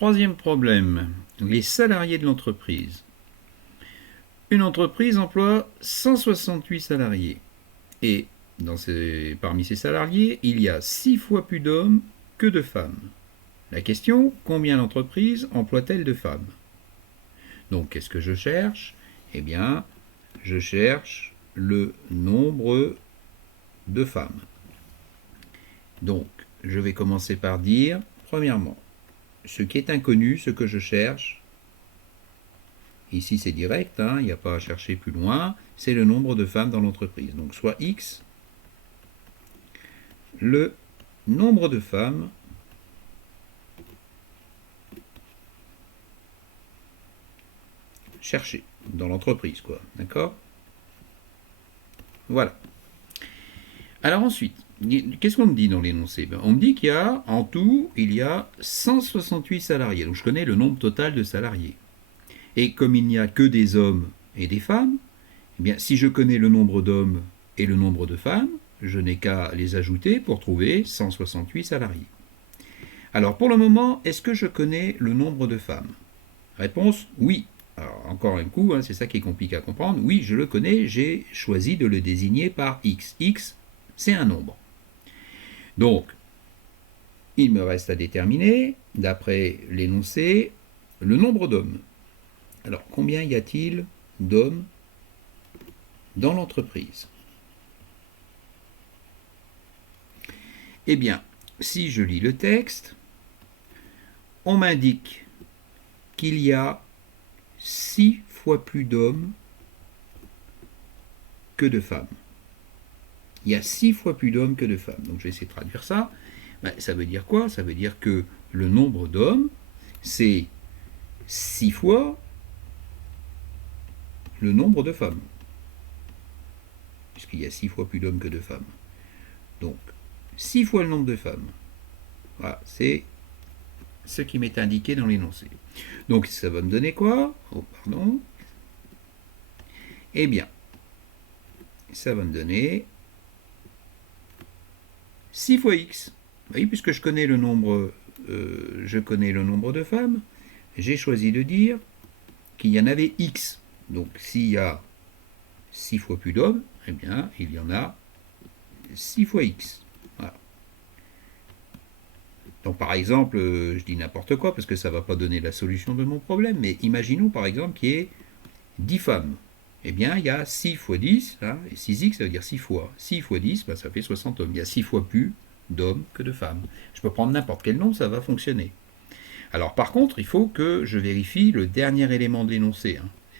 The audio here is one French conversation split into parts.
troisième problème, les salariés de l'entreprise. Une entreprise emploie 168 salariés et parmi ces salariés, il y a 6 fois plus d'hommes que de femmes. La question, combien l'entreprise emploie-t-elle de femmes? Donc, qu'est-ce que je cherche? Eh bien, je cherche le nombre de femmes. Donc, je vais commencer par dire, premièrement, ce qui est inconnu, ce que je cherche, ici c'est direct, il n'y a pas à chercher plus loin, c'est le nombre de femmes dans l'entreprise. Donc, soit X, le nombre de femmes cherchées dans l'entreprise, quoi. D'accord? Voilà. Alors ensuite, qu'est-ce qu'on me dit dans l'énoncé? On me dit qu'il y a, en tout, il y a 168 salariés. Donc je connais le nombre total de salariés. Et comme il n'y a que des hommes et des femmes, eh bien, si je connais le nombre d'hommes et le nombre de femmes, je n'ai qu'à les ajouter pour trouver 168 salariés. Alors pour le moment, est-ce que je connais le nombre de femmes? Réponse, oui. Alors encore un coup, c'est ça qui est compliqué à comprendre. Oui, je le connais, j'ai choisi de le désigner par X. X, c'est un nombre. Donc, il me reste à déterminer, d'après l'énoncé, le nombre d'hommes. Alors, combien y a-t-il d'hommes dans l'entreprise? Eh bien, si je lis le texte, on m'indique qu'il y a 6 fois plus d'hommes que de femmes. Il y a 6 fois plus d'hommes que de femmes. Donc je vais essayer de traduire ça. Ça veut dire quoi? Ça veut dire que le nombre d'hommes, c'est 6 fois le nombre de femmes. Puisqu'il y a 6 fois plus d'hommes que de femmes. Donc, 6 fois le nombre de femmes. Voilà, c'est ce qui m'est indiqué dans l'énoncé. Donc, ça va me donner quoi? Oh, pardon. Eh bien, ça va me donner 6 fois x. Oui, puisque je connais le nombre de femmes, j'ai choisi de dire qu'il y en avait x. Donc, s'il y a 6 fois plus d'hommes, eh bien, il y en a 6 fois x. Voilà. Donc, par exemple, je dis n'importe quoi, parce que ça ne va pas donner la solution de mon problème, mais imaginons, par exemple, qu'il y ait 10 femmes. Eh bien, il y a 6 fois 10, et 6x, ça veut dire 6 fois. 6 fois 10, ça fait 60 hommes. Il y a 6 fois plus d'hommes que de femmes. Je peux prendre n'importe quel nombre, ça va fonctionner. Alors, par contre, il faut que je vérifie le dernier élément de l'énoncé.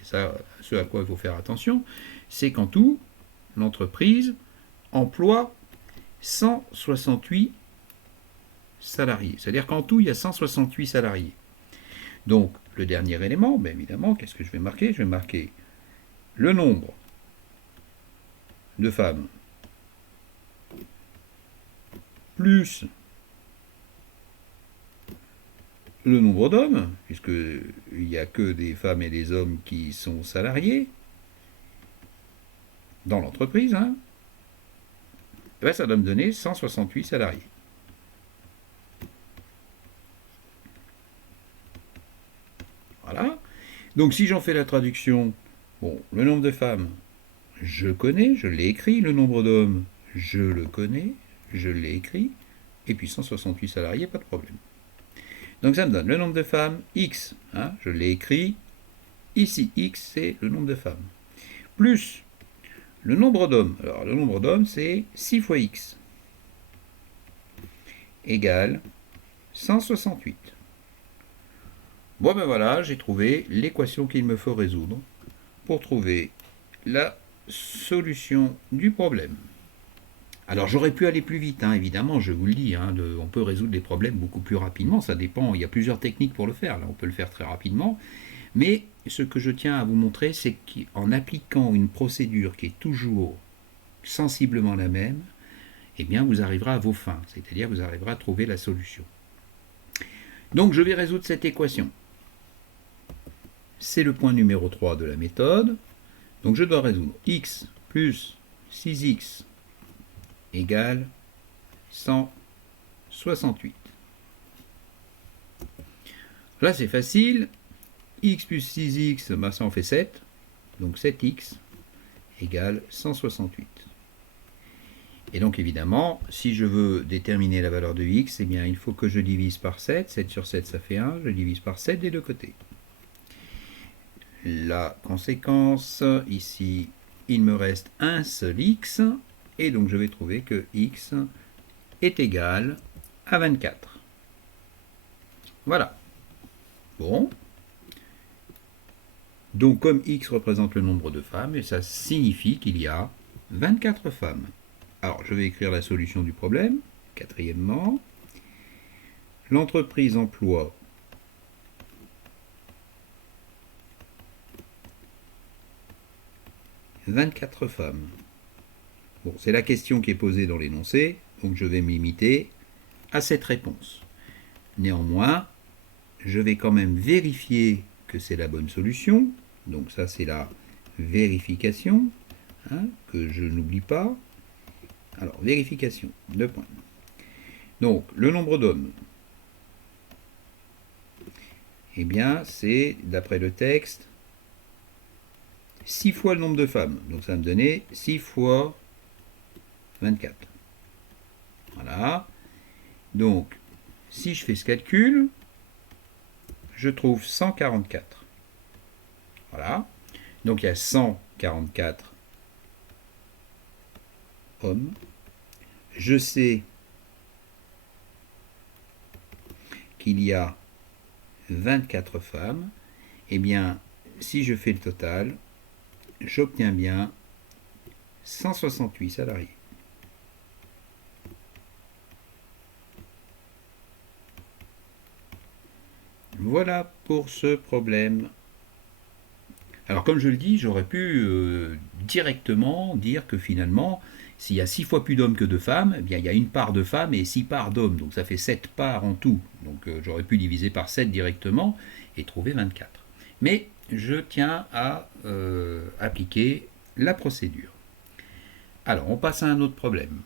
Et ça, ce à quoi il faut faire attention, c'est qu'en tout, l'entreprise emploie 168 salariés. C'est-à-dire qu'en tout, il y a 168 salariés. Donc, le dernier élément, bien évidemment, qu'est-ce que je vais marquer? Je vais marquer le nombre de femmes plus le nombre d'hommes, puisqu'il n'y a que des femmes et des hommes qui sont salariés dans l'entreprise, ça doit me donner 168 salariés. Voilà. Donc si j'en fais la traduction, le nombre de femmes, je connais, je l'ai écrit. Le nombre d'hommes, je le connais, je l'ai écrit. Et puis 168 salariés, pas de problème. Donc ça me donne le nombre de femmes, X, je l'ai écrit. Ici, X, c'est le nombre de femmes. Plus le nombre d'hommes. Alors le nombre d'hommes, c'est 6 fois X. Égale 168. Bon ben voilà, j'ai trouvé l'équation qu'il me faut résoudre pour trouver la solution du problème. Alors j'aurais pu aller plus vite, évidemment, je vous le dis, on peut résoudre les problèmes beaucoup plus rapidement, ça dépend, il y a plusieurs techniques pour le faire, là on peut le faire très rapidement, mais ce que je tiens à vous montrer, c'est qu'en appliquant une procédure qui est toujours sensiblement la même, eh bien vous arriverez à vos fins, c'est-à-dire vous arriverez à trouver la solution. Donc je vais résoudre cette équation. C'est le point numéro 3 de la méthode. Donc je dois résoudre x plus 6x égale 168. Là, c'est facile. X plus 6x, ben, ça en fait 7. Donc 7x égale 168. Et donc évidemment, si je veux déterminer la valeur de x, eh bien, il faut que je divise par 7. 7 sur 7, ça fait 1. Je divise par 7 des deux côtés. La conséquence, ici, il me reste un seul x. Et donc je vais trouver que x est égal à 24. Voilà. Bon. Donc comme x représente le nombre de femmes, et ça signifie qu'il y a 24 femmes. Alors, je vais écrire la solution du problème. Quatrièmement, l'entreprise emploie « 24 femmes ». Bon, c'est la question qui est posée dans l'énoncé, donc je vais me limiter à cette réponse. Néanmoins, je vais quand même vérifier que c'est la bonne solution. Donc ça, c'est la vérification, hein, que je n'oublie pas. Alors, vérification, 2 points. Donc, le nombre d'hommes, eh bien, c'est, d'après le texte, 6 fois le nombre de femmes. Donc, ça va me donner 6 fois 24. Voilà. Donc, si je fais ce calcul, je trouve 144. Voilà. Donc, il y a 144 hommes. Je sais qu'il y a 24 femmes. Eh bien, si je fais le total, j'obtiens bien 168 salariés. Voilà pour ce problème. Alors comme je le dis, j'aurais pu directement dire que finalement, s'il y a 6 fois plus d'hommes que de femmes, eh bien, il y a une part de femmes et 6 parts d'hommes. Donc ça fait 7 parts en tout. Donc j'aurais pu diviser par 7 directement et trouver 24. Mais je tiens à appliquer la procédure. Alors on passe à un autre problème.